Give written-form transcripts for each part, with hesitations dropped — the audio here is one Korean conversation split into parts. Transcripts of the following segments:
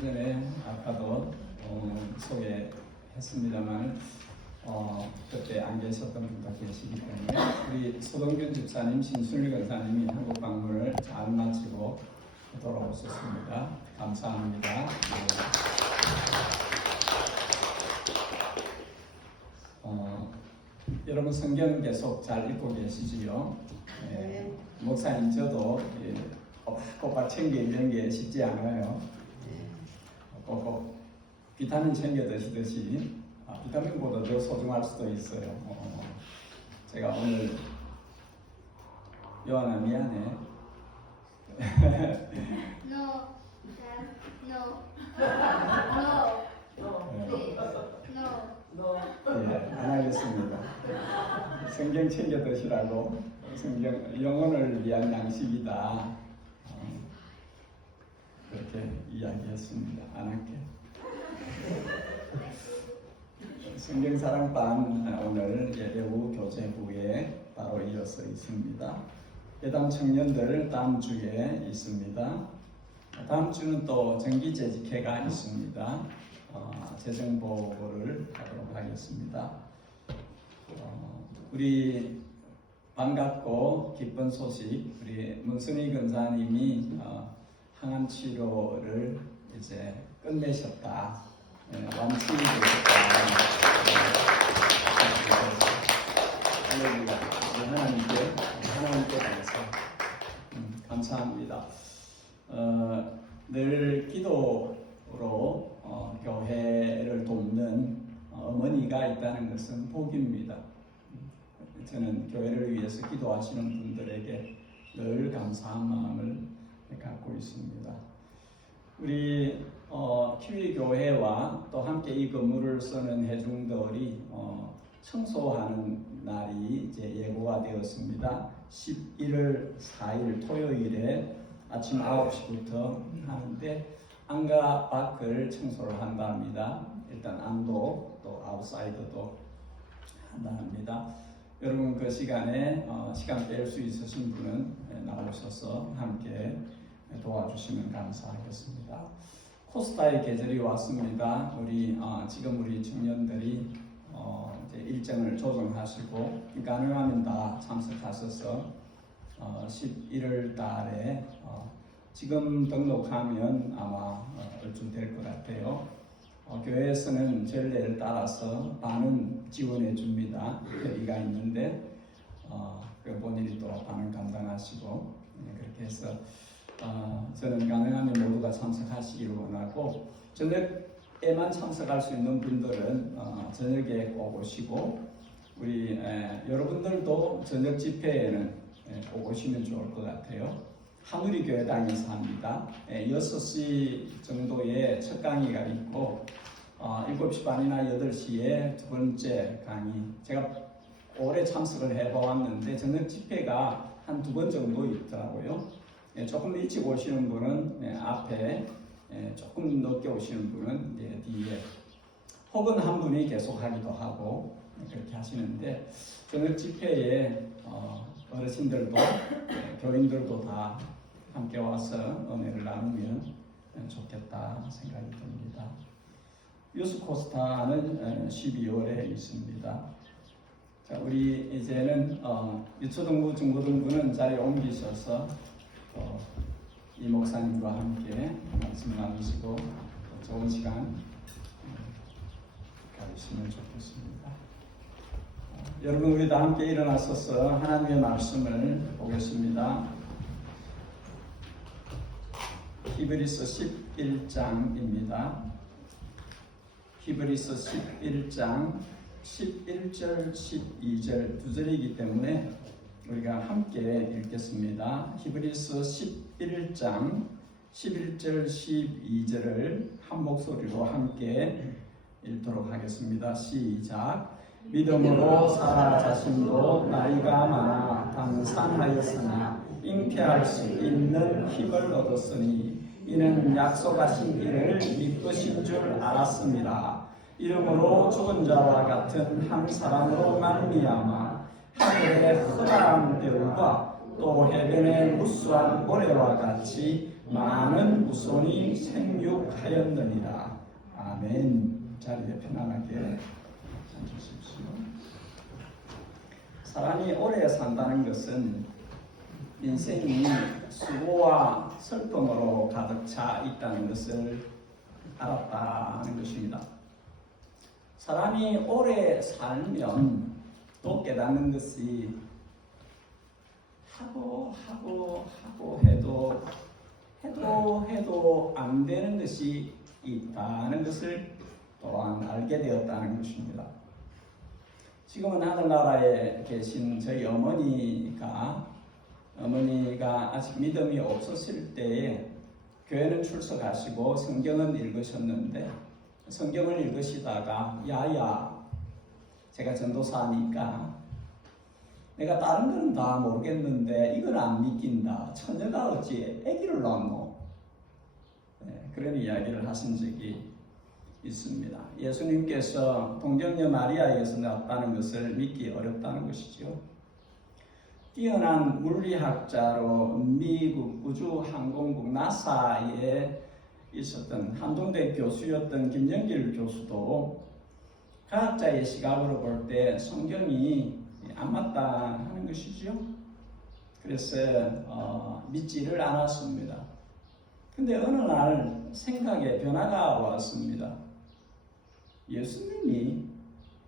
전에 아까도 소개했습니다만 그때 안 계셨던 분도 계시기 때문에 우리 소동균 집사님, 신순일 권사님이 한국 방문을 잘 마치고 돌아오셨습니다. 감사합니다. 여러분 성경 계속 잘 읽고 계시지요? 네. 목사님 저도 꼬박 챙겨 읽는 게 쉽지 않아요. 꼭 비타민 챙겨 드시듯이 비타민보다 더 소중할 수도 있어요. 제가 오늘 요한아 미안해. No, Dad, no. No. Please. No. 예, 안 하겠습니다. 성경 챙겨 드시라고. 성경 영혼을 위한 양식이다. 그렇게 이야기했습니다. 안 할게. 성경 사랑반 오늘 예배후 교제 후에 바로 이어서 있습니다. 예담 청년들 다음 주에 있습니다. 다음 주는 또 정기재직회가 있습니다. 재정보고를 하도록 하겠습니다. 우리 반갑고 기쁜 소식, 우리 문순희 권사님이 항암 치료를 이제 끝내셨다. 완치되셨다. 하나님께 감사. 감사합니다. 늘 기도로 교회를 돕는 어머니가 있다는 것은 복입니다. 저는 교회를 위해서 기도하시는 분들에게 늘 감사한 마음을 갖고 있습니다. 우리 키위교회와 또 함께 이 건물을 쓰는 회중들이 청소하는 날이 이제 예고가 되었습니다. 11월 4일 토요일에 아침 9시부터 하는데 안과 밖을 청소를 한다 합니다. 일단 안도 또 아웃사이드도 한다 합니다. 여러분 그 시간에 시간 뺄 수 있으신 분은 나오셔서 함께 도와주시면 감사하겠습니다. 코스타의 계절이 왔습니다. 지금 우리 청년들이 이제 일정을 조정하시고 가능하면 다 참석하셔서 11월 달에 지금 등록하면 아마 얼추 될 것 같아요. 교회에서는 전례를 따라서 반은 지원해 줍니다. 회의가 있는데 본인이 또 반은 감당하시고 그렇게 해서 저는 가능하면 모두가 참석하시기를 원하고 저녁에만 참석할 수 있는 분들은 저녁에 꼭 오시고 우리 여러분들도 저녁 집회에는 꼭 오시면 좋을 것 같아요. 하누리 교회당에서 합니다. 6시 정도에 첫 강의가 있고 7시 반이나 8시에 두 번째 강의. 제가 오래 참석을 해보았는데 저녁 집회가 한 2번 정도 있더라고요. 조금 일찍 오시는 분은 앞에, 조금 늦게 오시는 분은 뒤에, 혹은 한 분이 계속 하기도 하고 그렇게 하시는데 저녁 집회에 어르신들도 교인들도 다 함께 와서 은혜를 나누면 좋겠다 생각이 듭니다. 유스코스타는 12월에 있습니다. 자, 우리 이제는 유초등부, 중고등부는 자리에 옮기셔서 이 목사님과 함께 말씀 나누시고 좋은 시간 가지시면 좋겠습니다. 여러분 우리 다 함께 일어나셔서 하나님의 말씀을 보겠습니다. 히브리서 11장입니다. 히브리서 11장 11절 12절 두 절이기 때문에 우리가 함께 읽겠습니다. 히브리서 11장 11절 12절을 한 목소리로 함께 읽도록 하겠습니다. 시작. 믿음으로 사라 자신도 나이가 많아 방산하였으나 잉태할 수 있는 힘을 얻었으니 이는 약속하신 이를 믿으신 줄 알았습니다. 이러므로 죽은 자와 같은 한 사람으로 말미암아 하늘의 흔한 별과 또 해변의 무수한 모래와 같이 많은 후손이 생육하였느니라. 아멘. 자리에 편안하게 앉으십시오. 사람이 오래 산다는 것은 인생이 수고와 슬픔으로 가득 차 있다는 것을 알았다는 것입니다. 사람이 오래 살면 또 깨닫는 것이 하고 해도 안 되는 것이 있다는 것을 또한 알게 되었다는 것입니다. 지금은 하늘나라에 계신 저희 어머니가 아직 믿음이 없었을 때에 교회는 출석하시고 성경은 읽으셨는데, 성경을 읽으시다가 야야, 제가 전도사니까 내가 다른 건 다 모르겠는데 이건 안 믿긴다. 처녀가 어찌 아기를 낳노? 그런 이야기를 하신 적이 있습니다. 예수님께서 동정녀 마리아에게서 낳았다는 것을 믿기 어렵다는 것이죠. 뛰어난 물리학자로 미국 우주항공국 나사에 있었던 한동대 교수였던 김영길 교수도 과학자의 시각으로 볼 때 성경이 안 맞다 하는 것이죠. 그래서 믿지를 않았습니다. 근데 어느 날 생각에 변화가 왔습니다. 예수님이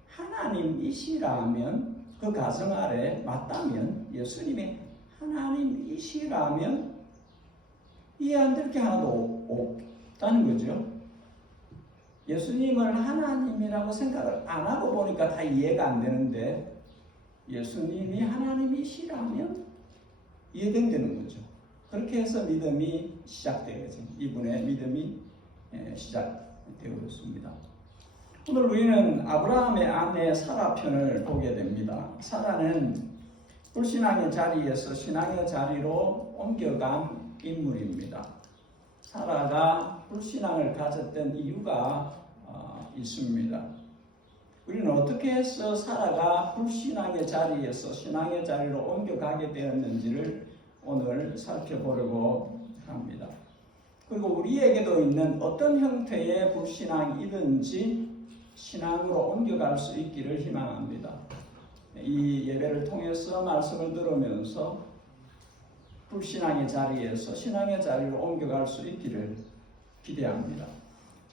하나님이시라면, 그 가정 아래 맞다면, 예수님이 하나님이시라면 이해 안 될 게 하나도 없다는 거죠. 예수님을 하나님이라고 생각을 안 하고 보니까 다 이해가 안 되는데, 예수님이 하나님이시라면 이해된다는 거죠. 그렇게 해서 믿음이 시작되어져. 이분의 믿음이 시작되었습니다. 오늘 우리는 아브라함의 아내 사라 편을 보게 됩니다. 사라는 불신앙의 자리에서 신앙의 자리로 옮겨간 인물입니다. 사라가 불신앙을 가졌던 이유가 있습니다. 우리는 어떻게 해서 사라가 불신앙의 자리에서 신앙의 자리로 옮겨가게 되었는지를 오늘 살펴보려고 합니다. 그리고 우리에게도 있는 어떤 형태의 불신앙이든지 신앙으로 옮겨갈 수 있기를 희망합니다. 이 예배를 통해서 말씀을 들으면서 불신앙의 자리에서 신앙의 자리로 옮겨갈 수 있기를 기대합니다.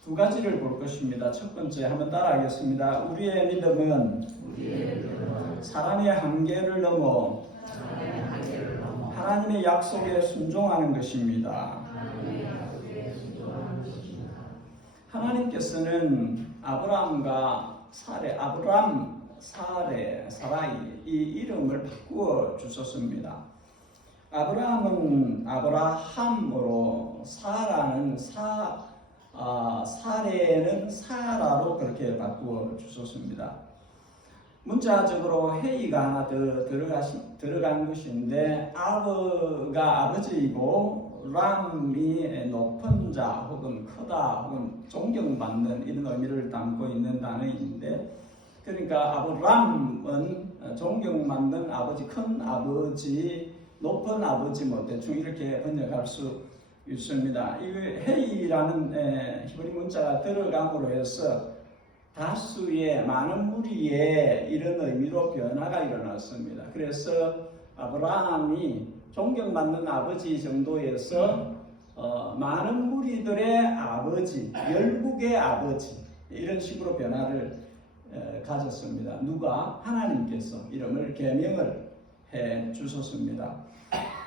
두 가지를 볼 것입니다. 첫 번째, 한번 따라하겠습니다. 우리의 믿음은 사람의 한계를 넘어 하나님의 약속에 순종하는 것입니다. 하나님께서는 아브라함과 사라이 이 이름을 바꾸어 주셨습니다. 아브라함은 아브라함으로, 사레는 사라로 그렇게 바꾸어 주셨습니다. 문자적으로 헤이가 하나 더 들어간 것인데, 아브가 아버지이고 람이 높은 자 혹은 크다 혹은 존경받는 이런 의미를 담고 있는 단어인데, 그러니까 아브람은 존경받는 아버지, 큰 아버지, 높은 아버지, 뭐 대충 이렇게 번역할 수 있습니다. 이 헤이라는 히브리 문자가 들어감으로 해서 다수의 많은 무리의 이런 의미로 변화가 일어났습니다. 그래서 아브라함이 존경받는 아버지 정도에서 많은 무리들의 아버지, 열국의 아버지, 이런 식으로 변화를 가졌습니다. 누가? 하나님께서 이름을 계명을 해 주셨습니다.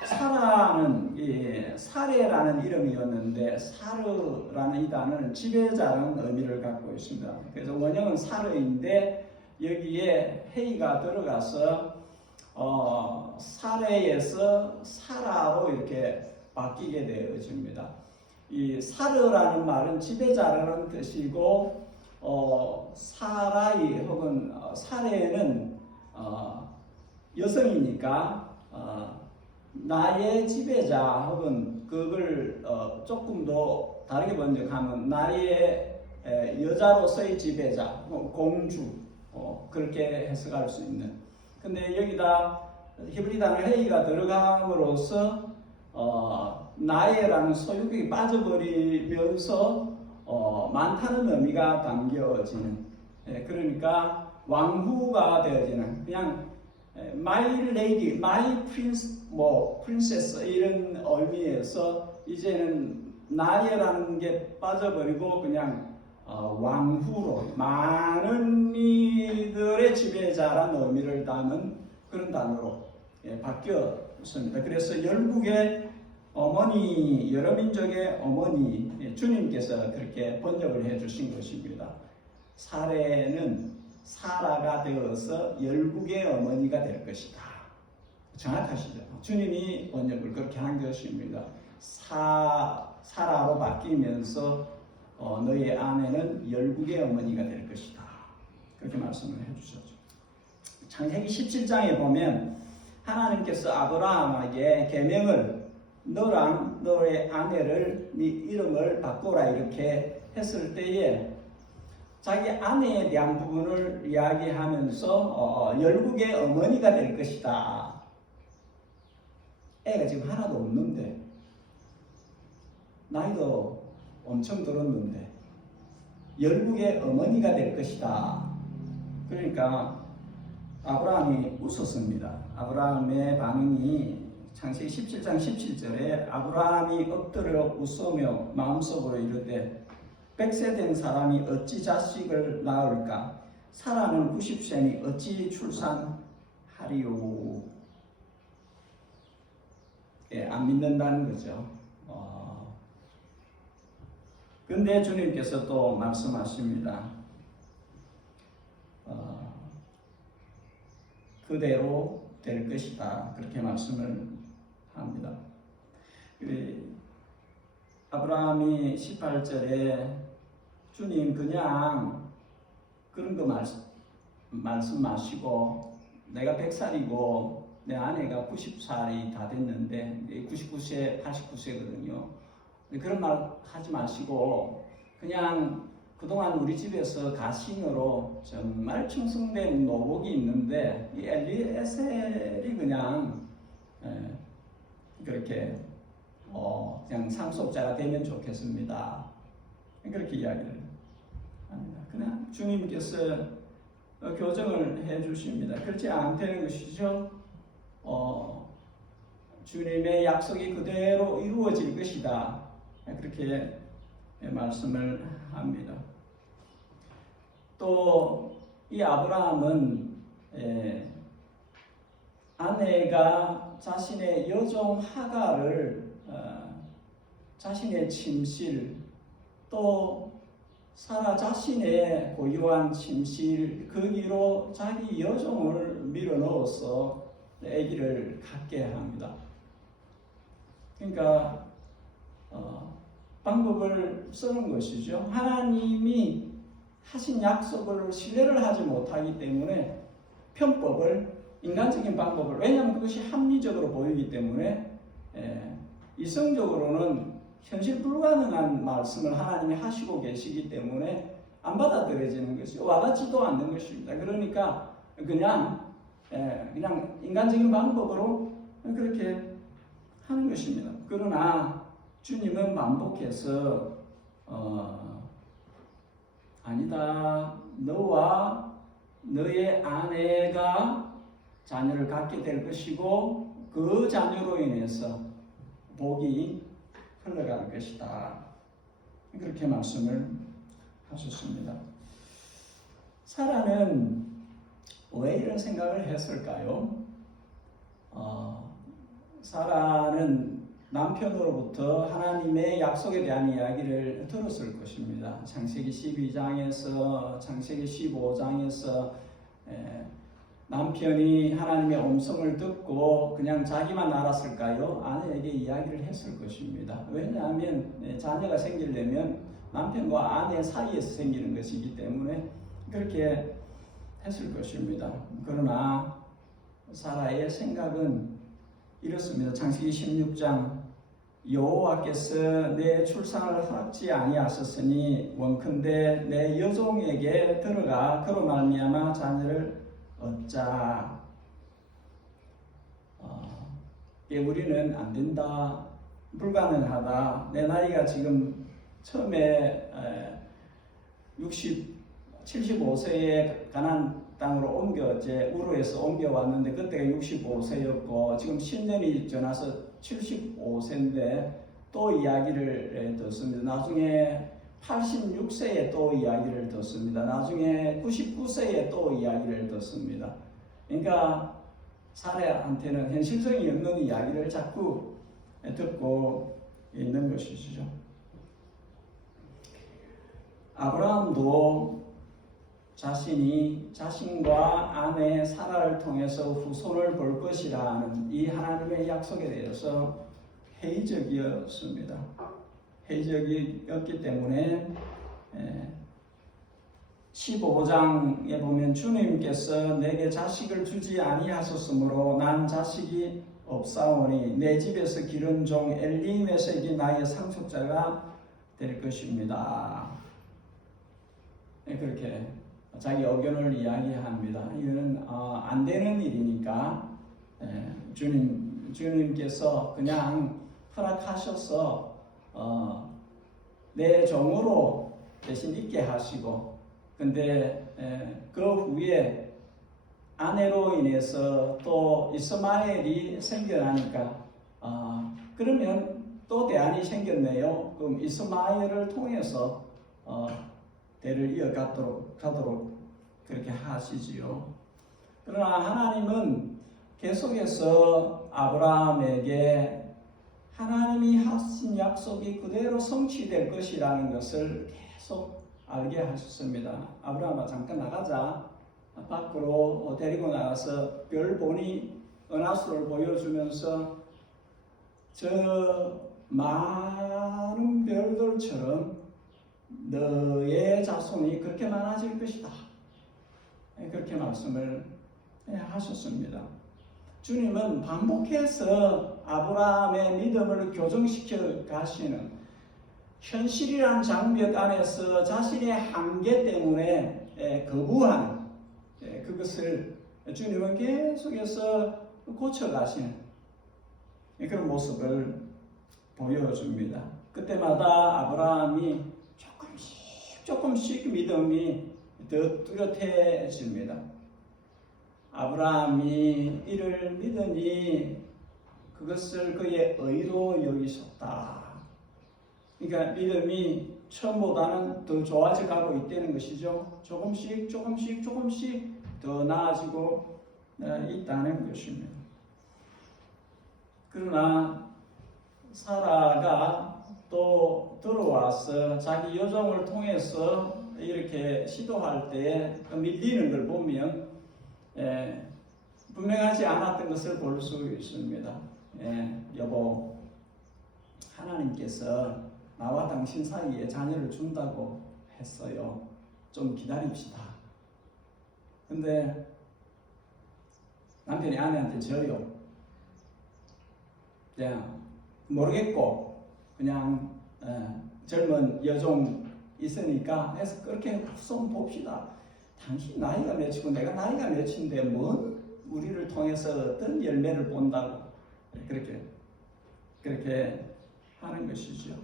사라는 사레라는 이름이었는데, 사르라는 이 단어는 지배자라는 의미를 갖고 있습니다. 그래서 원형은 사르인데 여기에 헤이가 들어가서 사레에서 사라로 이렇게 바뀌게 되어집니다. 이 사르라는 말은 지배자라는 뜻이고, 사라이 혹은 사레는 여성이니까 나의 지배자 혹은 그걸 조금 더 다르게 번역하면 나의 여자로서의 지배자, 공주, 그렇게 해석할 수 있는. 근데 여기다 히브리 단어 헤이가 들어감으로써 나의라는 소유격이 빠져버리면서 많다는 의미가 담겨지는, 그러니까 왕후가 되어지는, 그냥 my lady, my prince, princess 이런 의미에서 이제는 나의라는 게 빠져버리고 그냥 왕후로, 많은 이들의 지배자라는 의미를 담은 그런 단어로 바뀌었습니다. 그래서 열국의 어머니, 여러 민족의 어머니, 주님께서 그렇게 번역을 해 주신 것입니다. 사례는 사라가 되어서 열국의 어머니가 될 것이다. 정확하시죠? 주님이 번역을 그렇게 한 것입니다. 사라로 바뀌면서 너의 아내는 열국의 어머니가 될 것이다. 그렇게 말씀을 해주셨죠. 창세기 17장에 보면 하나님께서 아브라함에게 계명을 너랑 너의 아내를 네 이름을 바꾸라 이렇게 했을 때에 자기 아내에 대한 부분을 이야기하면서 열국의 어머니가 될 것이다. 애가 지금 하나도 없는데 나이도 엄청 들었는데 열국의 어머니가 될 것이다. 그러니까 아브라함이 웃었습니다. 아브라함의 반응이 창세기 17장 17절에 아브라함이 엎드려 웃으며 마음속으로 이르되 100세 된 사람이 어찌 자식을 낳을까? 사라는 90세니 어찌 출산하리요? 안 믿는다는 거죠. 근데 주님께서 또 말씀하십니다. 그대로 될 것이다. 그렇게 말씀을 합니다. 아브라함이 18절에 주님 그냥 그런 거 말씀 마시고 내가 100살이고 내 아내가 90살이 다 됐는데 99세, 89세거든요. 그런 말 하지 마시고 그냥 그동안 우리 집에서 가신으로 정말 충성된 노복이 있는데 이 엘리에셀이 그냥 그렇게 그냥 상속자가 되면 좋겠습니다. 그렇게 이야기를 합니다. 그냥 주님께서 교정을 해주십니다. 그렇지 않다는 것이죠. 주님의 약속이 그대로 이루어질 것이다. 그렇게 말씀을 합니다. 또 이 아브라함은 아내가 자신의 여종 하가를 자신의 침실 또 사라 자신의 고유한 침실 거기로 자기 여종을 밀어넣어서 아기를 갖게 합니다. 그러니까 방법을 쓰는 것이죠. 하나님이 하신 약속을 신뢰를 하지 못하기 때문에 편법을, 인간적인 방법을, 왜냐하면 그것이 합리적으로 보이기 때문에 이성적으로는 현실 불가능한 말씀을 하나님이 하시고 계시기 때문에 안 받아들여지는 것이죠. 와닿지도 않는 것입니다. 그러니까 그냥 인간적인 방법으로 그렇게 하는 것입니다. 그러나 주님은 반복해서 아니다. 너와 너의 아내가 자녀를 갖게 될 것이고 그 자녀로 인해서 복이 흘러갈 것이다. 그렇게 말씀을 하셨습니다. 사라는 왜 이런 생각을 했을까요? 사라는 남편으로부터 하나님의 약속에 대한 이야기를 들었을 것입니다. 창세기 12장에서 창세기 15장에서 남편이 하나님의 음성을 듣고 그냥 자기만 알았을까요? 아내에게 이야기를 했을 것입니다. 왜냐하면 자녀가 생기려면 남편과 아내 사이에서 생기는 것이기 때문에 그렇게 했을 것입니다. 그러나 사라의 생각은 이렇습니다. 창세기 16장 여호와께서 내 출산을 허락지 아니하셨으니 원컨대 내 여종에게 들어가 그로 말미암아 자녀를 얻자. 우리는 안 된다, 불가능하다. 내 나이가 지금 처음에 75세에 가나안 땅으로 우르에서 옮겨왔는데 그때가 65세였고 지금 10년이 지나서 75세인데 또 이야기를 듣습니다. 나중에 86세에 또 이야기를 듣습니다. 나중에 99세에 또 이야기를 듣습니다. 그러니까 사례한테는 현실성이 없는 이야기를 자꾸 듣고 있는 것이죠. 아브라함도 자신이 자신과 아내 사라를 통해서 후손을 볼 것이라는 이 하나님의 약속에 대해서 회의적이었습니다. 회의적이었기 때문에 15장에 보면 주님께서 내게 자식을 주지 아니하셨으므로 난 자식이 없사오니 내 집에서 기른 종 엘리메섹이 나의 상속자가 될 것입니다. 그렇게 자기 의견을 이야기합니다. 이거는 안 되는 일이니까 주님께서 그냥 허락하셔서 내 종으로 대신 있게 하시고, 근데 그 후에 아내로 인해서 또 이스마엘이 생겨나니까 그러면 또 대안이 생겼네요. 그럼 이스마엘을 통해서 대를 이어가도록 그렇게 하시지요. 그러나 하나님은 계속해서 아브라함에게 하나님이 하신 약속이 그대로 성취될 것이라는 것을 계속 알게 하셨습니다. 아브라함아, 잠깐 나가자. 밖으로 데리고 나가서 별 보니 은하수를 보여주면서 저 많은 별들처럼 너의 자손이 그렇게 많아질 것이다. 그렇게 말씀을 하셨습니다. 주님은 반복해서 아브라함의 믿음을 교정시켜 가시는, 현실이란 장벽 안에서 자신의 한계 때문에 거부하는 그것을 주님은 계속해서 고쳐가시는 그런 모습을 보여줍니다. 그때마다 아브라함이 조금씩 믿음이 더 뚜렷해집니다. 아브라함이 이를 믿으니 그것을 그의 의로 여기셨다. 그러니까 믿음이 처음보다는 더 좋아져 가고 있다는 것이죠. 조금씩 더 나아지고 있다는 것입니다. 그러나 사라가 또 들어와서 자기 여종을 통해서 이렇게 시도할 때 밀리는 걸 보면 분명하지 않았던 것을 볼 수 있습니다. 여보, 하나님께서 나와 당신 사이에 자녀를 준다고 했어요. 좀 기다립시다. 근데 남편이 아내한테 져요. 그냥 모르겠고 그냥 젊은 여종 있으니까 해서 그렇게 후손 봅시다. 당신 나이가 몇이고 내가 나이가 몇인데 뭔 우리를 통해서 어떤 열매를 본다고 그렇게 하는 것이죠.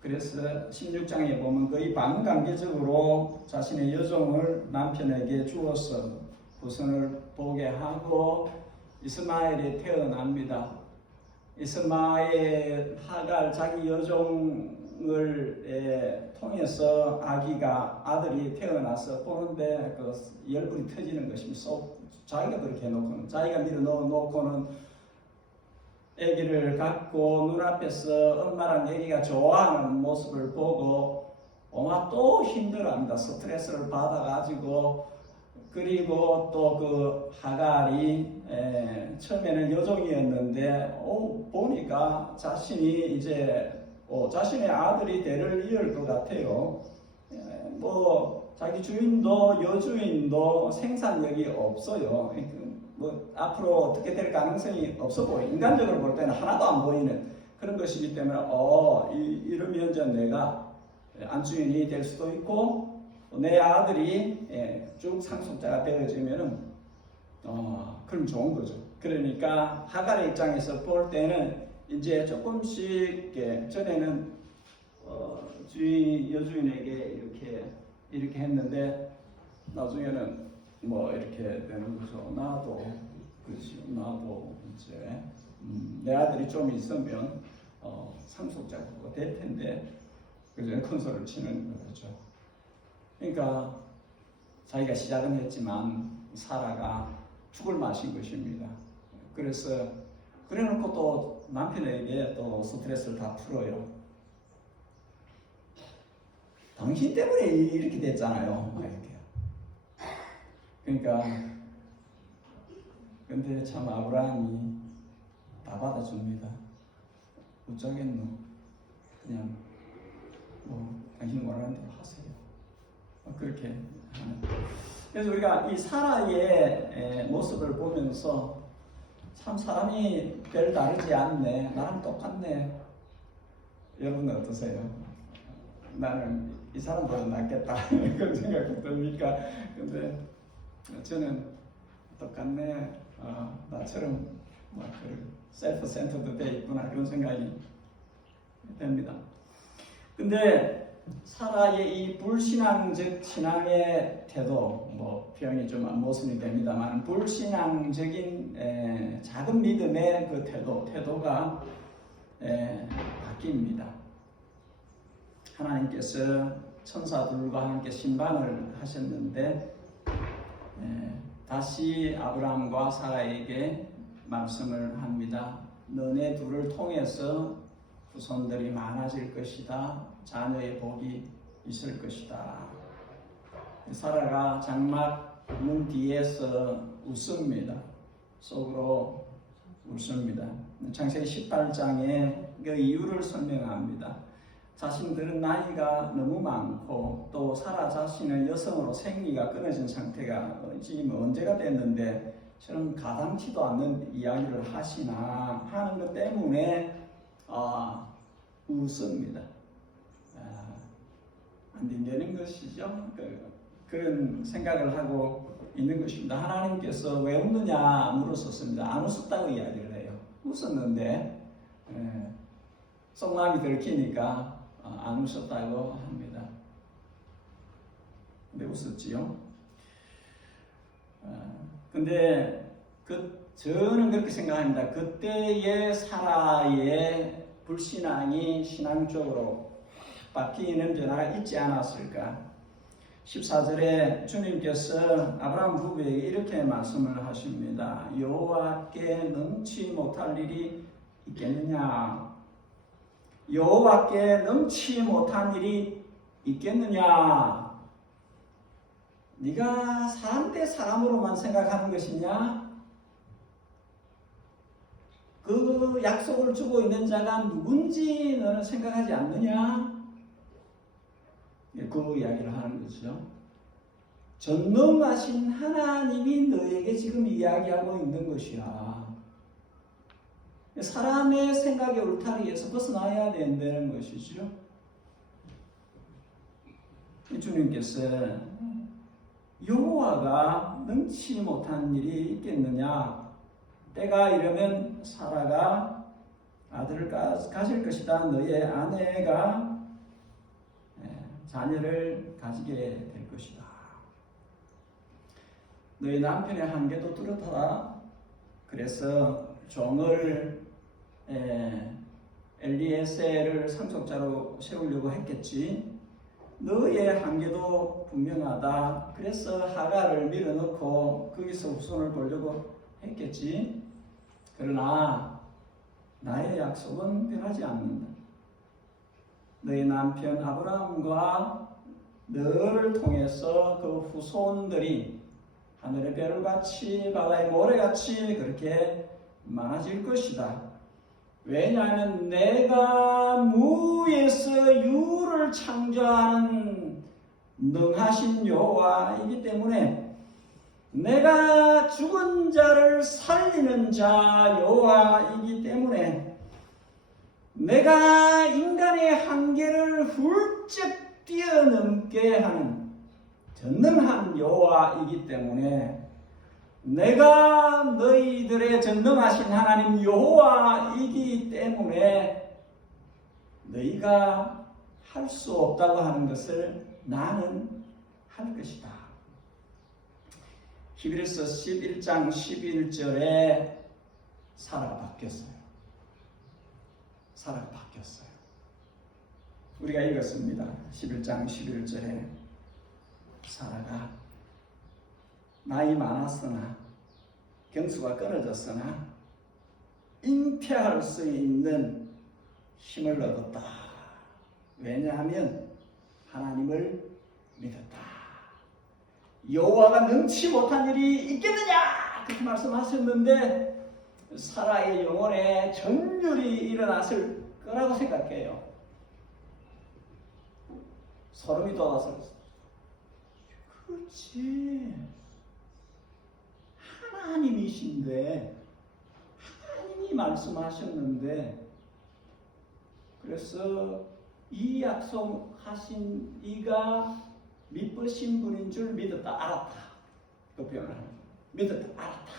그래서 16장에 보면 거의 반강제적으로 자신의 여종을 남편에게 주어서 후손을 보게 하고 이스마엘이 태어납니다. 이스마엘 하갈 자기 여종을 통해서 아들이 태어나서 보는데 그 열불이 터지는 것입니다. 자기가 그렇게 해놓고는, 자기가 밀어 넣어놓고는 아기를 갖고 눈앞에서 엄마랑 아기가 좋아하는 모습을 보고 엄마 또 힘들어합니다. 스트레스를 받아가지고. 그리고 또 그 하갈이 처음에는 여종이었는데 보니까 자신이 이제 자신의 아들이 대를 이을 것 같아요. 자기 주인도 여주인도 생산력이 없어요. 앞으로 어떻게 될 가능성이 없어 보여. 인간적으로 볼 때는 하나도 안 보이는 그런 것이기 때문에 이러면 이제 내가 안주인이 될 수도 있고 내 아들이 쭉 상속자가 되어지면은 그럼 좋은 거죠. 그러니까 하갈의 입장에서 볼 때는 이제 조금씩 전에는 주인 여주인에게 이렇게 했는데 나중에는 뭐 이렇게 되는 거죠. 나도 이제 내 아들이 좀 있으면 상속자가 될 텐데 그저 큰 소리를 치는 거죠. 그러니까 자기가 시작은 했지만 사라가 죽을 맛인 것입니다. 그래서 그래놓고 또 남편에게 또 스트레스를 다 풀어요. 당신 때문에 이렇게 됐잖아요. 이렇게. 그러니까 근데 참 아브라함이 다 받아줍니다. 어쩌겠노? 그냥 뭐 당신 원하는 대로 하세요. 그렇게 하는. 그래서 우리가 이 사라의 모습을 보면서 참 사람이 별 다르지 않네. 나랑 똑같네. 여러분은 어떠세요? 나는 이 사람보다 낫겠다. 그런 생각이 듭니까? 근데 저는 똑같네. 나처럼 막 그런 셀프 센터드 돼 있구나. 그런 생각이 됩니다. 근데 사라의 이 불신앙적 신앙의 태도, 뭐 표현이 좀 모순이 됩니다만 불신앙적인 작은 믿음의 그 태도가 바뀝니다. 하나님께서 천사들과 함께 신방을 하셨는데 다시 아브라함과 사라에게 말씀을 합니다. 너네 둘을 통해서 후손들이 많아질 것이다. 자녀의 복이 있을 것이다. 사라가 장막 문 뒤에서 웃습니다. 속으로 웃습니다. 창세기 18장에 그 이유를 설명합니다. 자신들은 나이가 너무 많고 또 사라 자신은 여성으로 생리가 끊어진 상태가 지금 언제가 됐는데 저는 가당치도 않는 이야기를 하시나 하는 것 때문에 웃습니다. 안 된다는 것이죠. 그런 생각을 하고 있는 것입니다. 하나님께서 왜 웃느냐 물었었습니다. 안 웃었다고 이야기를 해요. 웃었는데 속마음이 들키니까 안 웃었다고 합니다. 근데 웃었지요. 근데 저는 그렇게 생각합니다. 그때의 사라의 불신앙이 신앙적으로 바뀌는 변화가 있지 않았을까. 14절에 주님께서 아브라함 부부에게 이렇게 말씀을 하십니다. 여호와께 넘치 못할 일이 있겠느냐? 여호와께 넘치 못한 일이 있겠느냐? 네가 사람 대 사람으로만 생각하는 것이냐? 그 약속을 주고 있는 자가 누군지 너는 생각하지 않느냐? 그 이야기를 하는 거죠. 전능하신 하나님이 너에게 지금 이야기하고 있는 것이야. 사람의 생각의 울타리에서 벗어나야 된다는 것이죠. 주님께서 여호와가 능치 못한 일이 있겠느냐? 때가 이르면 사라가 아들을 가질 것이다. 너의 아내가 자녀를 가지게 될 것이다. 너희 남편의 한계도 뚜렷하다. 그래서 종을 엘리에셀을 상속자로 세우려고 했겠지. 너의 한계도 분명하다. 그래서 하갈을 밀어넣고 거기서 후손을 보려고 했겠지. 그러나 나의 약속은 변하지 않는다. 너희 남편 아브라함과 너를 통해서 그 후손들이 하늘의 별같이 바다의 모래같이 그렇게 많아질 것이다. 왜냐하면 내가 무에서 유를 창조하는 능하신 여호와이기 때문에, 내가 죽은 자를 살리는 자 여호와이기 때문에, 내가 인간의 한계를 훌쩍 뛰어넘게 하는 전능한 여호와이기 때문에 내가 너희들의 전능하신 하나님 여호와이기 때문에 너희가 할 수 없다고 하는 것을 나는 할 것이다. 히브리서 11장 11절에 사라가 바뀌었어요. 사라가 바뀌었어요. 우리가 읽었습니다. 11장 11절에 사라가 나이 많았으나 경수가 끊어졌으나 잉태할 수 있는 힘을 얻었다. 왜냐하면 하나님을 믿었다. 여호와가 능치 못한 일이 있겠느냐 그렇게 말씀하셨는데 사라의 영혼에 전율이 일어났을 거라고 생각해요. 소름이 돋아서 그렇지, 하나님이신데 하나님이 말씀하셨는데, 그래서 이 약속하신 이가 믿으신 분인 줄 믿었다, 알았다. 그 표현을 합니다. 믿었다, 알았다.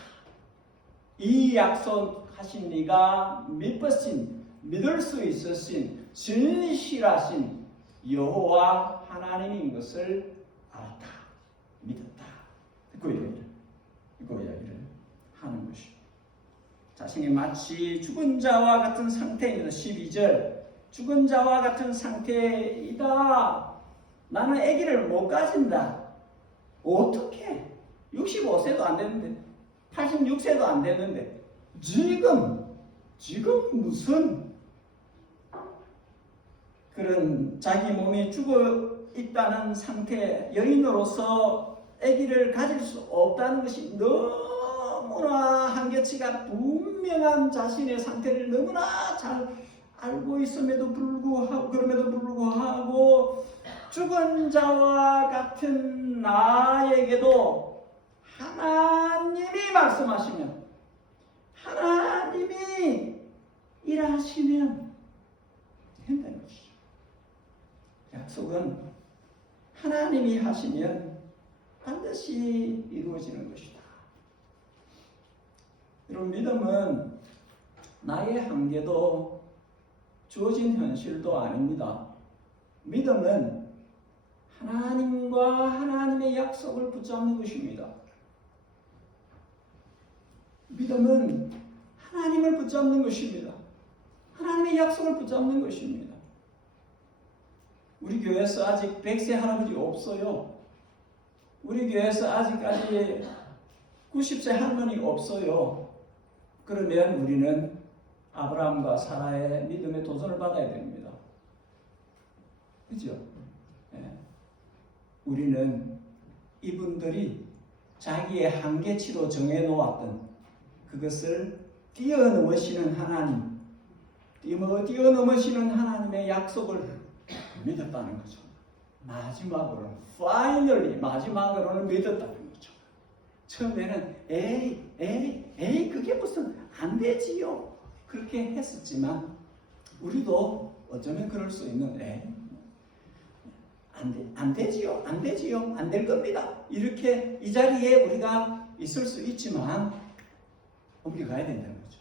이 약속하신 이가 믿을 수 있으신 진실하신 여호와 하나님인 것을 알았다, 믿었다. 그 이야기를 하는 것이죠. 자신이 마치 죽은 자와 같은 상태입니다. 12절, 죽은 자와 같은 상태이다. 나는 아기를 못 가진다. 어떻게? 65세도 안 됐는데, 86세도 안 됐는데 지금 무슨 그런 자기 몸이 죽어 있다는 상태, 여인으로서 아기를 가질 수 없다는 것이 너무나 한계치가 분명한 자신의 상태를 너무나 잘 알고 있음에도 불구하고 죽은 자와 같은 나에게도 하나님이 말씀하시면, 하나님이 일하시면 된다는 것이죠. 약속은 하나님이 하시면 반드시 이루어지는 것이다. 여러분, 믿음은 나의 한계도 주어진 현실도 아닙니다. 믿음은 하나님과 하나님의 약속을 붙잡는 것입니다. 믿음은 하나님을 붙잡는 것입니다. 하나님의 약속을 붙잡는 것입니다. 우리 교회에서 아직 100세 할아버지 없어요. 우리 교회에서 아직까지 90세 할머니 없어요. 그러면 우리는 아브라함과 사라의 믿음의 도전을 받아야 됩니다. 그죠? 네. 우리는 이분들이 자기의 한계치로 정해놓았던 그것을 뛰어넘으시는 하나님, 뛰어넘으시는 하나님의 약속을 믿었다는 거죠. 마지막으로는 믿었다는 거죠. 처음에는 에이 그게 무슨 안 되지요, 그렇게 했었지만 우리도 어쩌면 그럴 수 있는, 안 되지요, 안 될 겁니다, 이렇게 이 자리에 우리가 있을 수 있지만 옮겨가야 된다는 거죠.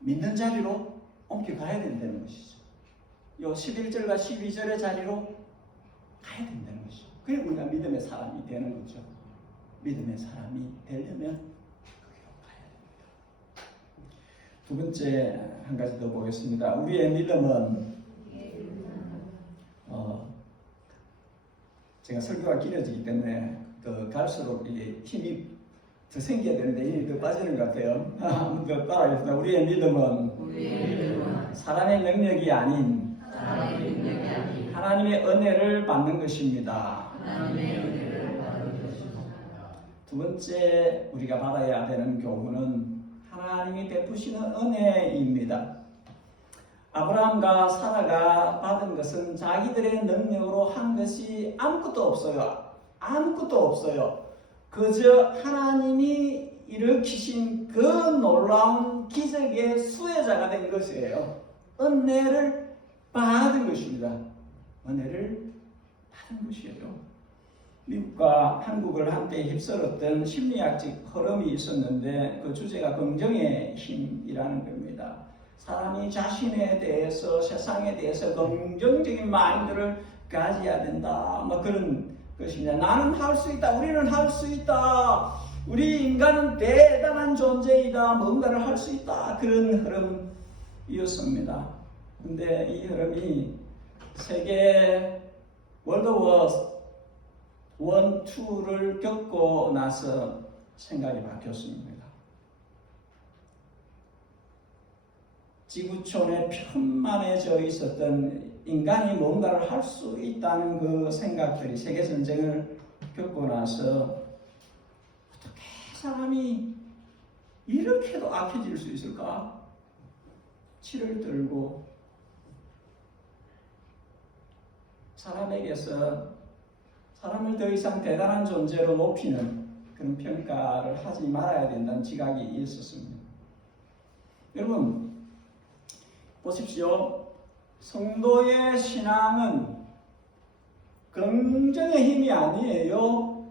믿는 자리로 옮겨가야 된다는 것이죠. 요 11절과 12절의 자리로 가야 된다는 것이죠. 그래 우리가 믿음의 사람이 되는 거죠. 믿음의 사람이 되려면 거기로 가야 됩니다. 두 번째 한 가지 더 보겠습니다. 우리의 믿음은 제가 설교가 길어지기 때문에 갈수록 힘이 더 생겨야 되는데 힘이 더 빠지는 것 같아요. 한번 더 따라하겠습니다. 우리의 믿음은 사람의 능력이 아닌 하나님의 은혜를 받는 것입니다. 두 번째 우리가 받아야 되는 교훈은 하나님이 베푸시는 은혜입니다. 아브라함과 사라가 받은 것은 자기들의 능력으로 한 것이 아무것도 없어요. 그저 하나님이 일으키신 그 놀라운 기적의 수혜자가 된 것이에요. 은혜를 받은 것입니다. 은혜를 받은 것이에요. 미국과 한국을 한때 휩쓸었던 심리학적 흐름이 있었는데 그 주제가 긍정의 힘이라는 겁니다. 사람이 자신에 대해서 세상에 대해서 긍정적인 마인드를 가져야 된다. 뭐 그런 것입니다. 나는 할 수 있다. 우리는 할 수 있다. 우리 인간은 대단한 존재이다. 뭔가를 할 수 있다. 그런 흐름이었습니다. 근데 이 흐름이 세계 월드워 1, 2를 겪고 나서 생각이 바뀌었습니다. 지구촌에 편만해져 있었던 인간이 뭔가를 할 수 있다는 그 생각들이 세계전쟁을 겪고 나서 어떻게 사람이 이렇게도 악해질 수 있을까? 치를 들고 사람에게서 사람을 더 이상 대단한 존재로 높이는 그런 평가를 하지 말아야 된다는 지각이 있었습니다. 여러분 보십시오. 성도의 신앙은 긍정의 힘이 아니에요.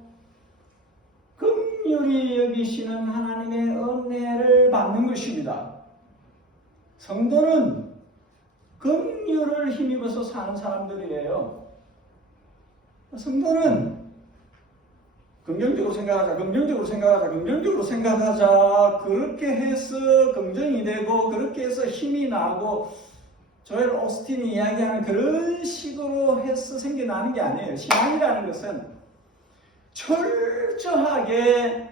긍휼히 여기시는 하나님의 은혜를 받는 것입니다. 성도는 긍휼을 힘입어서 사는 사람들이에요. 성도는 긍정적으로 생각하자. 그렇게 해서 긍정이 되고 그렇게 해서 힘이 나고 조엘 오스틴이 이야기하는 그런 식으로 해서 생겨나는 게 아니에요. 신앙이라는 것은 철저하게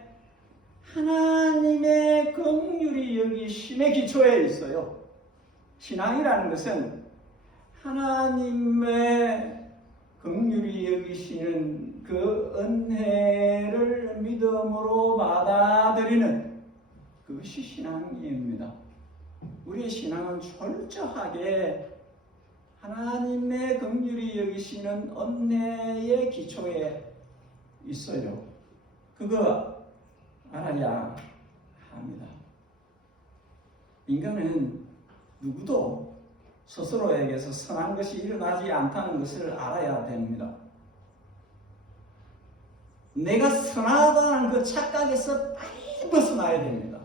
하나님의 긍휼히 여기심의 기초에 있어요. 신앙이라는 것은 하나님의 긍휼히 여기시는 그 은혜를 믿음으로 받아들이는 그것이 신앙입니다. 우리의 신앙은 철저하게 하나님의 긍휼히 여기시는 은혜의 기초에 있어요. 그거 알아야 합니다. 인간은 누구도 스스로에게서 선한 것이 일어나지 않다는 것을 알아야 됩니다. 내가 선하다는 그 착각에서 빨리 벗어나야 됩니다.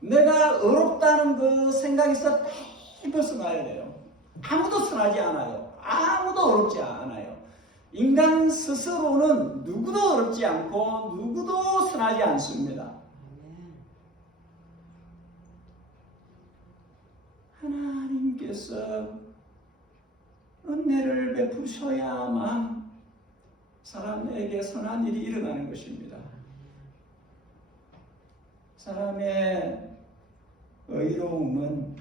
내가 어렵다는 그 생각에서 빨리 벗어나야 돼요. 아무도 선하지 않아요. 아무도 어렵지 않아요. 인간 스스로는 누구도 어렵지 않고 누구도 선하지 않습니다. 하나님께서 은혜를 베푸셔야만 사람에게 선한 일이 일어나는 것입니다. 사람의 의로움은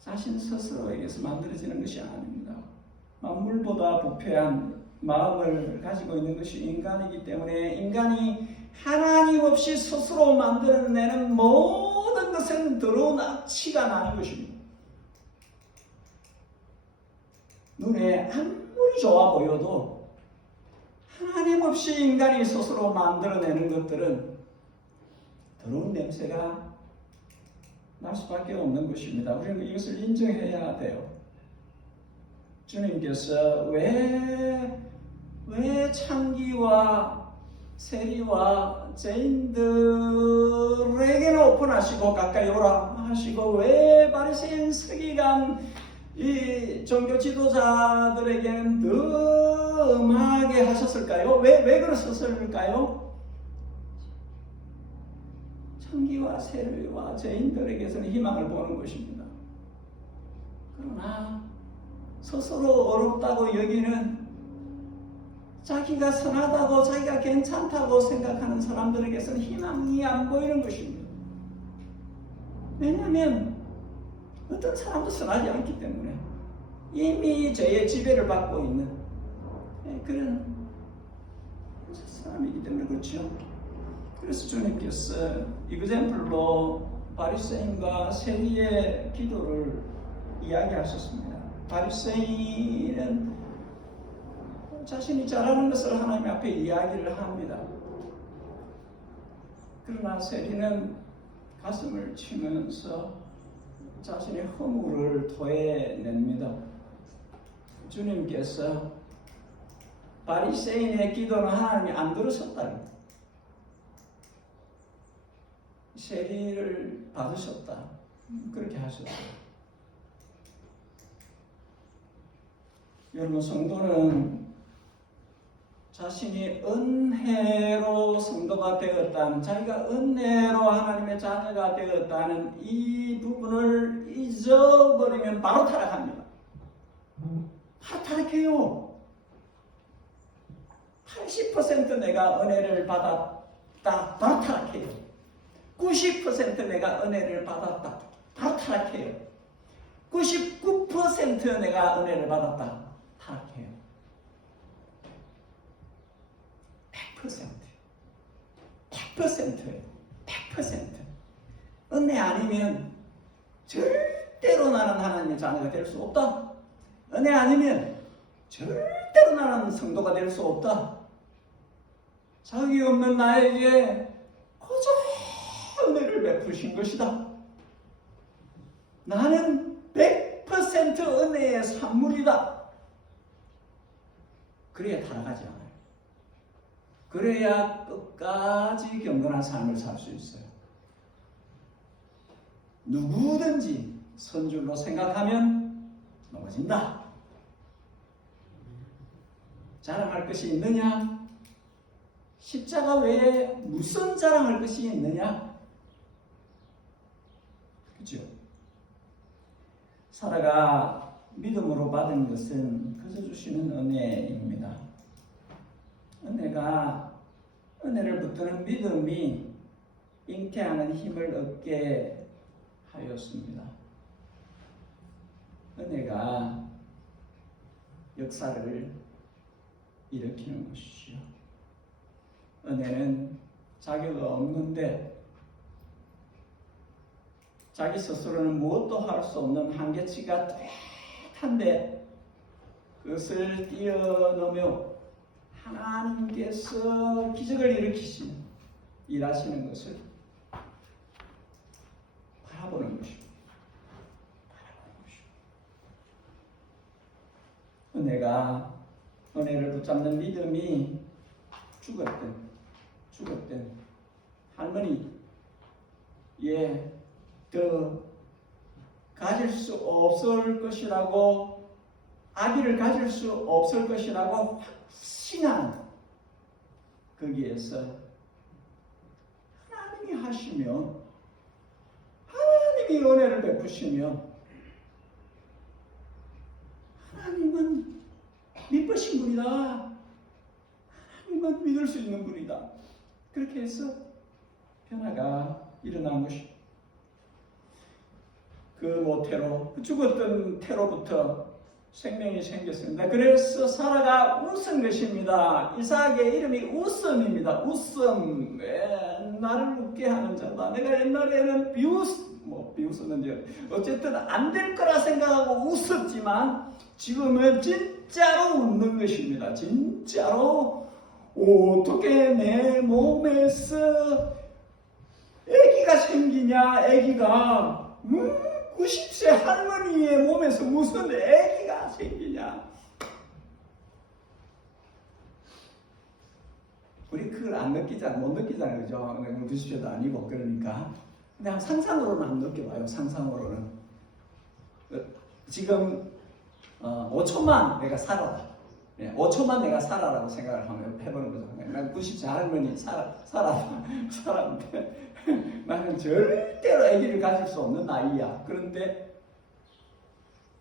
자신 스스로에게서 만들어지는 것이 아닙니다. 만물보다 부패한 마음을 가지고 있는 것이 인간이기 때문에 인간이 하나님 없이 스스로 만들어내는 모든 것은 더러운 악취가 나는 것입니다. 눈에 아무리 좋아 보여도 하나님 없이 인간이 스스로 만들어내는 것들은 더러운 냄새가 날 수밖에 없는 것입니다. 우리는 이것을 인정해야 돼요. 주님께서 왜 창기와 세리와 죄인들에게는 오픈하시고 가까이 오라 하시고 왜 바리새인 서기관 이 종교 지도자들에게는 더 음하게 하셨을까요? 왜 그러셨을까요? 창기와 세리와 죄인들에게서는 희망을 보는 것입니다. 그러나 스스로 어렵다고 여기는 자기가 선하다고 자기가 괜찮다고 생각하는 사람들에게서는 희망이 안 보이는 것입니다. 왜냐하면 어떤 사람도 선하지 않기 때문에 이미 죄의 지배를 받고 있는 그런 사람이기 때문에 그렇죠. 그래서 주님께서 이그젬플로 바리새인과 세리의 기도를 이야기하셨습니다. 바리새인은 자신이 잘하는 것을 하나님 앞에 이야기를 합니다. 그러나 세리는 가슴을 치면서 자신의 허물을 토해냅니다. 주님께서 바리새인의 기도는 하나님이 안 들으셨다. 세리를 받으셨다. 그렇게 하셨어요. 여러분, 성도는 자신이 은혜로 성도가 되었다는, 자기가 은혜로 하나님의 자녀가 되었다는 이 부분을 잊어버리면 바로 타락합니다. 바로 타락해요. 80% 내가 은혜를 받았다, 바로 타락해요. 90% 내가 은혜를 받았다, 바로 타락해요. 99% 내가 은혜를 받았다, 타락해요. 100%예요. 100%. 은혜 아니면 절대로 나는 하나님의 자녀가 될 수 없다. 은혜 아니면 절대로 나는 성도가 될 수 없다. 자기 없는 나에게 거저 은혜를 베푸신 것이다. 나는 100% 은혜의 산물이다. 그래야 타락하지 않아요. 그래야 끝까지 경건한 삶을 살 수 있어요. 누구든지 선줄로 생각하면 넘어진다. 자랑할 것이 있느냐? 십자가 외에 무슨 자랑할 것이 있느냐? 그렇죠? 사라가 믿음으로 받은 것은 그저 주시는 은혜입니다. 은혜를 붙드는 믿음이 잉태하는 힘을 얻게 하였습니다. 은혜가 역사를 일으키는 것이죠. 은혜는 자기가 없는데 자기 스스로는 무엇도 할 수 없는 한계치가 뚜렷한데 그것을 뛰어넘어 하나님께서 기적을 일으키시는, 일하시는 것을 바라보는 것입니다. 은혜를 붙잡는 믿음이 죽었던 할머니의 더 가질 수 없을 것이라고, 아기를 가질 수 없을 것이라고 확신한 거기에서 하나님이 하시며, 하나님이 은혜를 베푸시며, 하나님은 믿으신 분이다, 하나님은 믿을 수 있는 분이다, 그렇게 해서 변화가 일어난 것입니다. 그 모태로, 죽었던 태로부터 생명이 생겼습니다. 그래서 사라가 웃은 것입니다. 이삭의 이름이 웃음입니다. 웃음. 나를 웃게 하는 자다. 내가 옛날에는 비웃었는지 어쨌든 안 될 거라 생각하고 웃었지만 지금은 진짜로 웃는 것입니다. 진짜로 어떻게 내 몸에서 아기가 생기냐, 아기가 90세 할머니의 몸에서 무슨 아기가 생기냐. 우리 그걸 안 느끼잖아, 못 느끼잖아요, 그죠? 90세도 아니고. 그러니까 그냥 상상으로는 안 느껴봐요. 상상으로는 지금 5초만 내가 살아라, 5초만 내가 살아라고 생각을 하면 해보는 거죠. 난 90세 할머니 살았는데 나는 절대로 아기를 가질 수 없는 나이야. 그런데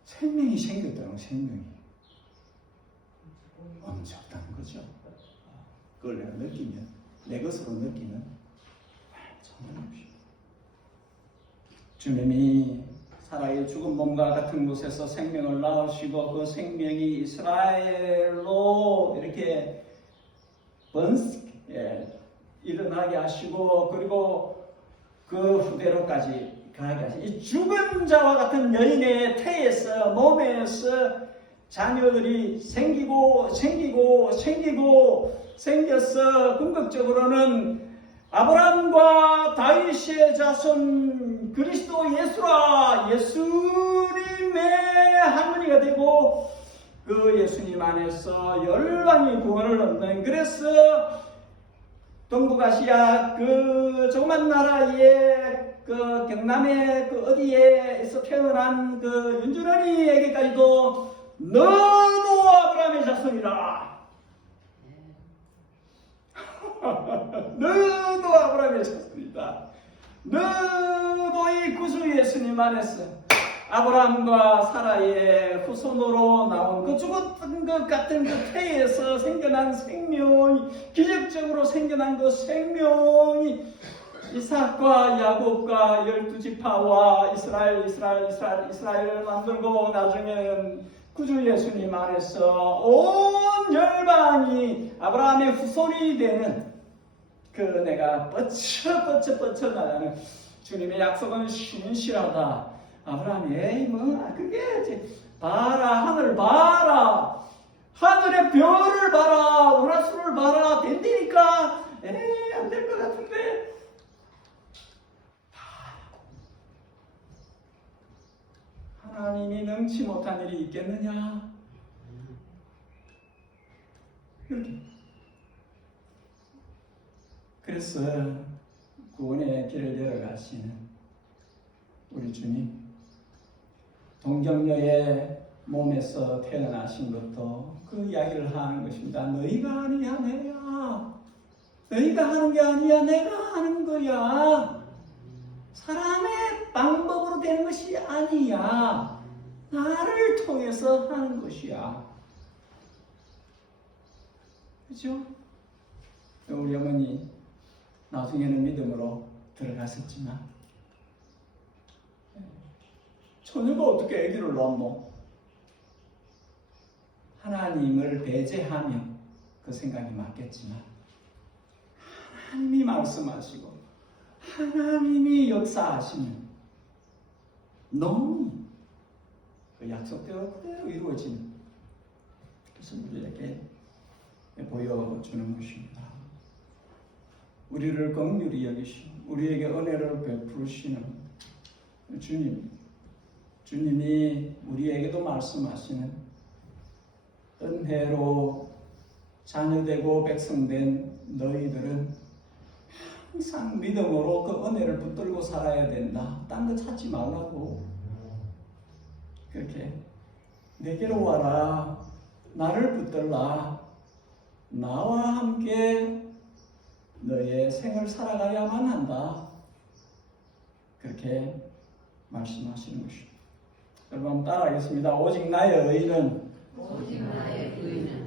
생명이 생겼다는, 생명이 엄청난 거죠. 그걸 내가 느끼면, 내 것으로 느끼면 정말 없이 주님이 사라의 죽은 몸과 같은 곳에서 생명을 낳으시고 그 생명이 이스라엘로 이렇게 일어나게 하시고, 그리고 그 후대로까지 가게 하시고, 이 죽은 자와 같은 여인의 태에서, 몸에서 자녀들이 생겨서 궁극적으로는 아브라함과 다윗의 자손 그리스도 예수님의 할머니가 되고 그 예수님 안에서 열방이 구원을 얻는, 그래서 동북아시아 그 조그만 나라의 그 경남의 그 어디에서 태어난 그 윤준원이에게까지도 너도 아브라함의 자손이라. 너도 아브라함의 자손이다. 너도 이 구주 예수님 안에서 아브라함과 사라의 후손으로 나온 그 죽었던 것 같은 그 태에서 생겨난 생명이, 기적적으로 생겨난 그 생명이 이삭과 야곱과 12지파와 이스라엘을 만들고 나중에는 구주 예수님 안에서 온 열방이 아브라함의 후손이 되는 그 내가 뻗쳐 나가는 주님의 약속은 신실하다. 아브라함이 에이 뭐 그게 봐라, 하늘 봐라, 하늘의 별을 봐라, 원하수를 봐라, 된다니까. 에이 안 될 것 같은데. 하나님이 능치 못한 일이 있겠느냐? 이렇게. 그래서 구원의 길을 열어가시는 우리 주님, 동정녀의 몸에서 태어나신 것도 그 이야기를 하는 것입니다. 너희가 아니야 내가, 너희가 하는 게 아니야 내가 하는 거야. 사람의 방법으로 되는 것이 아니야. 나를 통해서 하는 것이야. 그렇죠? 우리 어머니 나중에는 믿음으로 들어갔었지만 처녀가 어떻게 아기를 낳노? 하나님을 배제하며 그 생각이 맞겠지만 하나님이 말씀하시고 하나님이 역사하시면 너무 그 약속대로 그대로 이루어지는, 그래서 우리에게 보여주는 것입니다. 우리를 긍휼히 여기시고 우리에게 은혜를 베푸시는 주님이 우리에게도 말씀하시는 은혜로 자녀되고 백성된 너희들은 항상 믿음으로 그 은혜를 붙들고 살아야 된다. 딴 거 찾지 말라고. 그렇게 내게로 와라. 나를 붙들라. 나와 함께 너의 생을 살아가야만 한다. 그렇게 말씀하시는 것입니다. 여러분 한번 따라하겠습니다. 오직 나의 의는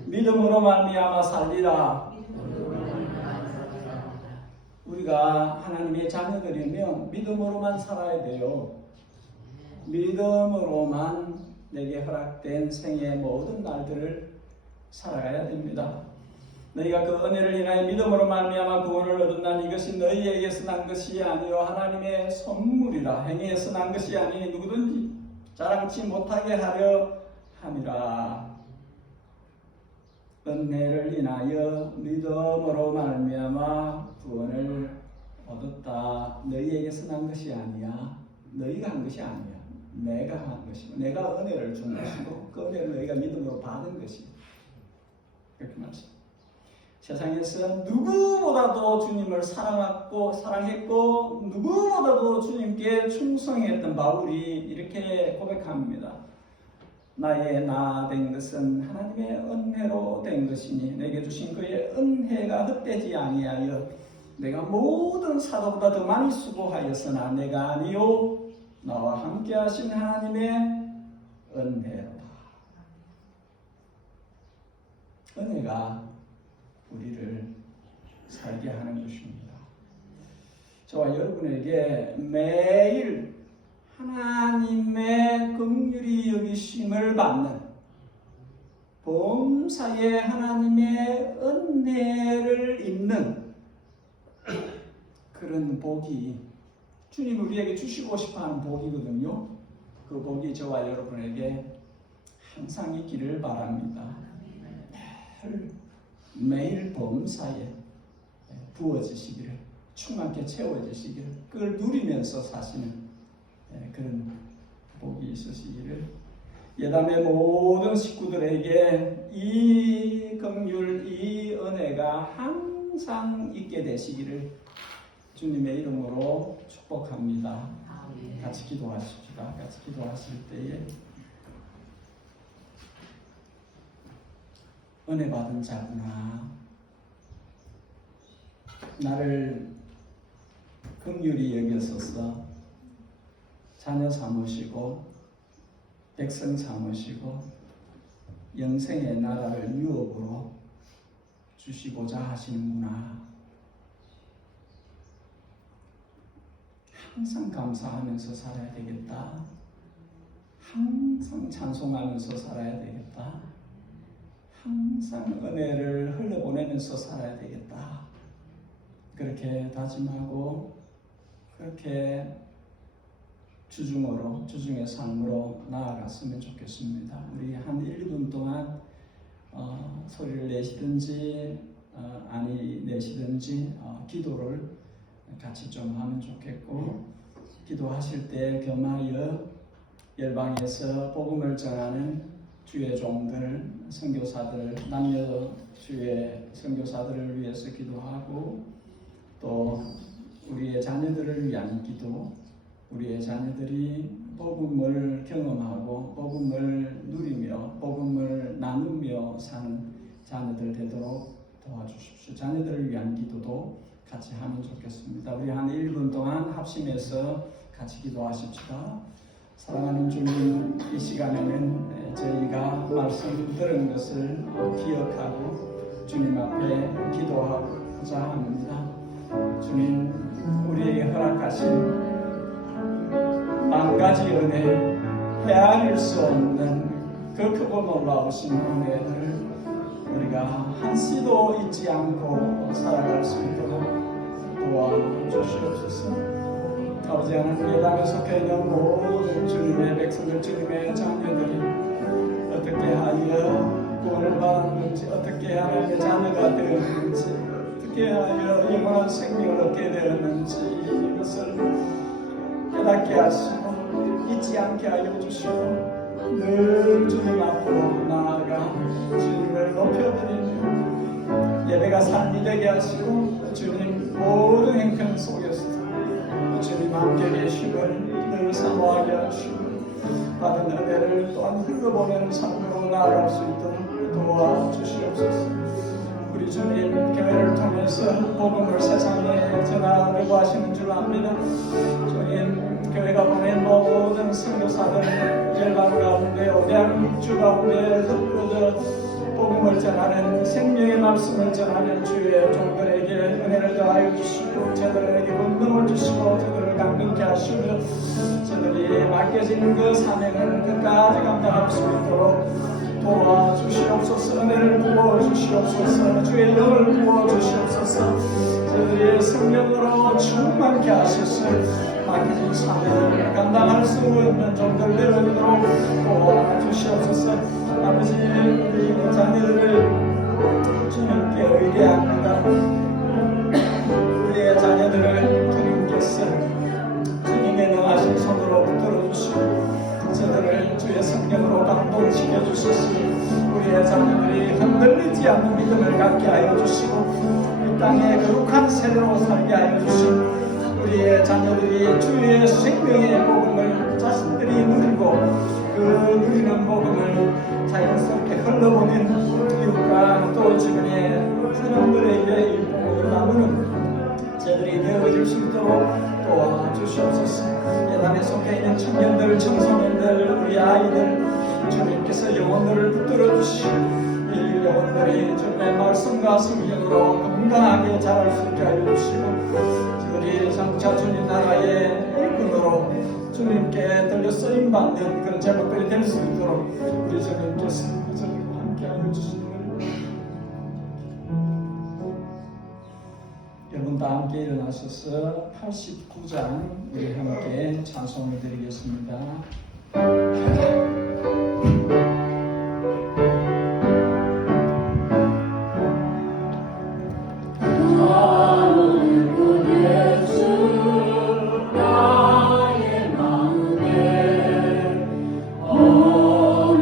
믿음으로 말미암아 살리라. 우리가 하나님의 자녀들이면 믿음으로만 살아야 돼요. 믿음으로만 내게 허락된 생의 모든 날들을 살아가야 됩니다. 너희가 그 은혜를 인하여 믿음으로 말미암아 구원을 얻었나니 이것이 너희에게서 난 것이 아니요 하나님의 선물이라. 행위에서 난 것이 아니니 누구든지 자랑치 못하게 하려 함이라. 은혜를 인하여 믿음으로 말미암아 구원을 얻었다. 너희에게서 난 것이 아니야. 너희가 한 것이 아니야. 내가 한 것이고 내가 은혜를 준 것이고 그 은혜를 너희가 믿음으로 받은 것이고, 이렇게 말씀. 세상에서 누구보다도 주님을 사랑했고 누구보다도 주님께 충성했던 바울이 이렇게 고백합니다. 나의 나 된 것은 하나님의 은혜로 된 것이니 내게 주신 그의 은혜가 헛되지 아니하여 내가 모든 사도보다 더 많이 수고하였으나 내가 아니요 나와 함께 하신 하나님의 은혜로다. 은혜가 우리를 살게 하는 것입니다. 저와 여러분에게 매일 하나님의 긍휼히 여기심을 받는 범사에 하나님의 은혜를 입는 그런 복이 주님 우리에게 주시고 싶어하는 복이거든요. 그 복이 저와 여러분에게 항상 있기를 바랍니다. 매일 범사에 부어지시기를, 충만케 채워지시기를, 그걸 누리면서 사시는 그런 복이 있으시기를 예담의 모든 식구들에게 이 긍휼, 이 은혜가 항상 있게 되시기를 주님의 이름으로 축복합니다. 같이 기도하십시다. 같이 기도하실 때에 은혜 받은 자구나, 나를 긍휼히 여겨서서 자녀 삼으시고 백성 삼으시고 영생의 나라를 유업으로 주시고자 하시는구나. 항상 감사하면서 살아야 되겠다. 항상 찬송하면서 살아야 되겠다. 항상 은혜를 흘려보내면서 살아야 되겠다. 그렇게 다짐하고 그렇게 주중의 삶으로 나아갔으면 좋겠습니다. 우리 한 1분 동안 소리를 내시든지 아니 내시든지 기도를 같이 좀 하면 좋겠고, 기도하실 때 겸하여 열방에서 복음을 전하는 주의 종들, 선교사들, 남녀 주의 선교사들을 위해서 기도하고, 또 우리의 자녀들을 위한 기도, 우리의 자녀들이 복음을 경험하고 복음을 누리며 복음을 나누며 사는 자녀들 되도록 도와주십시오. 자녀들을 위한 기도도 같이 하면 좋겠습니다. 우리 한 1분 동안 합심해서 같이 기도하십시다. 사랑하는 주님, 이 시간에는 저희가 말씀 들은 것을 기억하고 주님 앞에 기도하고자 합니다. 주님, 우리에게 허락하신 만 가지 은혜, 헤아릴 수 없는 그 크고 놀라우신 은혜를 우리가 한시도 잊지 않고 살아갈 수 있도록 도와주시옵소서. 아버지 하나님, 예담에 속해 있는 모든 주님의 백성들, 주님의 자녀들이 어떻게 하여 구원을 받았는지, 어떻게 하여 자녀가 되었는지, 어떻게 하여 영원한 생명을 얻게 되었는지 이것을 깨닫게 하시고 잊지 않게 하여 주시고 늘 주님 앞으로 나아가 주님을 높여드리며 예배가 삶이 되게 하시고 주님 모든 행편 속에서 주님 함께 계심을 늘 사모하게 하시고 받은 은혜를 또한 흘러보내는 삶으로 나아갈 수 있도록 도와주시옵소서. 우리 주님, 교회를 통해서 복음을 세상에 전하려고 하시는 줄 압니다. 주님, 교회가 보낸 모든 선교사들 열방 가운데 오대주 가운데 흩어져 복음을 전하는 생명의 말씀을 전하는 주의 종들에게 은혜를 더하여 주시고 저들에게 권능을 주시고 저들을 강건케 하시며 저들이 맡겨진 그 사명을 끝까지 감당할 수 있도록 도와주시옵소서. 은혜를 부어주시옵소서. 주의 영을 부어주시옵소서. 저들이 성령으로 충만케 하셔서 맡긴 사명을 감당할 수 있는 종들 되어지도록 도와주시옵소서. 아버지, 우리 자녀들을 주님께 의뢰합니다. 우리의 자녀들을 주님께서 주님의 능하신 손으로 붙들어주시고 저들을 주의 성령으로 감동시켜 주시고 우리의 자녀들이 흔들리지 않는 믿음을 갖게 하여 주시고 이 땅에 거룩한 세대로 살게 하여 주시고 우리의 자녀들이 주의 생명의 복음을 자신들이 누리고 그 누리는 복음을 자연스럽게 흘러보낸 이웃과 또 주변의 사람들에게 이 복음을 나누는 저들이 되어질 수 있도록 도와주시옵소서. 예단에 속해 있는 청년들, 청소년들, 우리 아이들 주님께서 영혼들을 붙들어 주시고 이 영혼들이 주님의 말씀과 성령으로 건강하게 자랄 수 있게 하여 주시고 저들이 장차 주님 나라의 일꾼으로 주님께 들려 쓰임받는 그런 제목들이 될 수 있도록 우리 주님께서 저들과 함께 하여 주시기를. 여러분 다 함께 일어나셔서 89장 우리 함께 찬송을 드리겠습니다. 오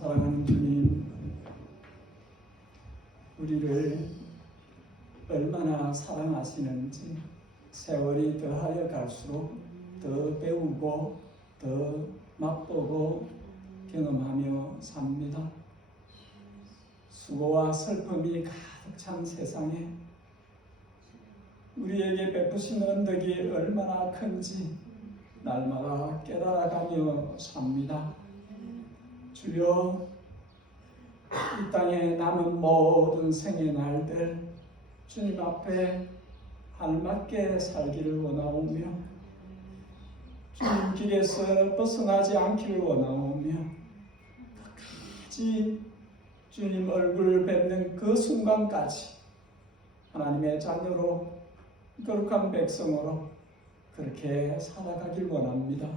사랑하는 주님, 우리를 얼마나 사랑하시는지 세월이 더하여 갈수록 더 배우고 더 맛보고 경험하며 삽니다. 수고와 슬픔이 가득 찬 세상에 우리에게 베푸신 은덕이 얼마나 큰지 날마다 깨달아가며 삽니다. 주여, 이 땅에 남은 모든 생의 날들 주님 앞에 알맞게 살기를 원하오며 주님 길에서 벗어나지 않기를 원하오며 끝까지 주님 얼굴 뵙는 그 순간까지 하나님의 자녀로 거룩한 백성으로 그렇게 살아가길 원합니다.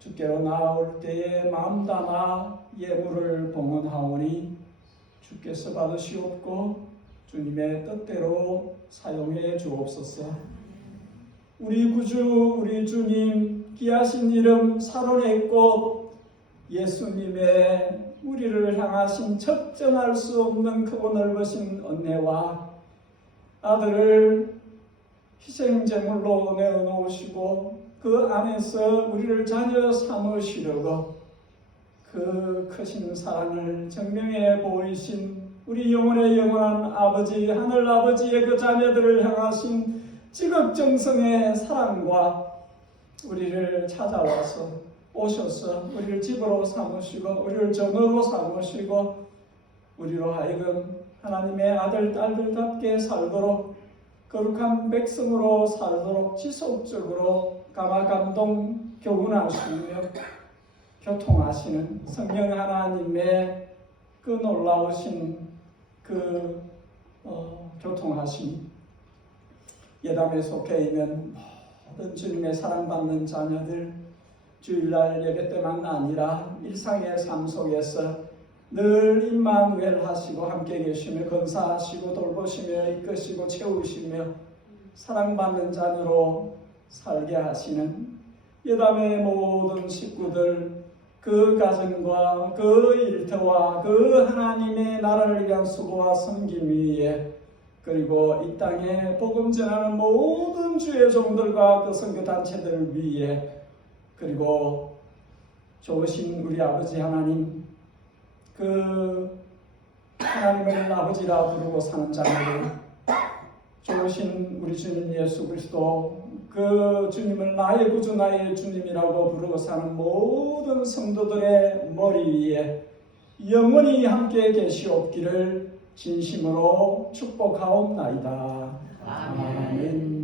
주께로 나올 때에 마음 담아 예물을 봉헌하오니 주께서 받으시옵고 주님의 뜻대로 사용해 주옵소서. 우리 구주 우리 주님 귀하신 이름 사론의 꽃 예수님의 우리를 향하신 측정할 수 없는 크고 넓으신 은혜와 아들을 희생제물로 내어놓으시고 그 안에서 우리를 자녀 삼으시려고 그 크신 사랑을 증명해 보이신 우리 영혼의 영원한 아버지 하늘아버지의 그 자녀들을 향하신 지극정성의 사랑과 우리를 찾아와서 오셔서 우리를 집으로 삼으시고 우리를 전으로 삼으시고 우리로 하여금 하나님의 아들 딸들답게 살도록 거룩한 백성으로 살도록 지속적으로 감화감동 교훈하시며 교통하시는 성령 하나님의 그 놀라우신 그 교통하심 예담에 속해 있는 모든 주님의 사랑받는 자녀들 주일날 예배 때만 아니라 일상의 삶 속에서 늘 임마누엘 하시고 함께 계시며 건사하시고 돌보시며 이끄시고 채우시며 사랑받는 자녀로 살게 하시는 예담의 모든 식구들 그 가정과 그 일터와 그 하나님의 나라를 위한 수고와 섬김 위에 그리고 이 땅에 복음 전하는 모든 주의 종들과 그 선교단체들 위에 그리고 좋으신 우리 아버지 하나님 그 하나님을 아버지라 부르고 사는 자녀들 좋으신 우리 주님 예수 그리스도 그 주님을 나의 구주 나의 주님이라고 부르고 사는 모든 성도들의 머리 위에 영원히 함께 계시옵기를 진심으로 축복하옵나이다. 아멘.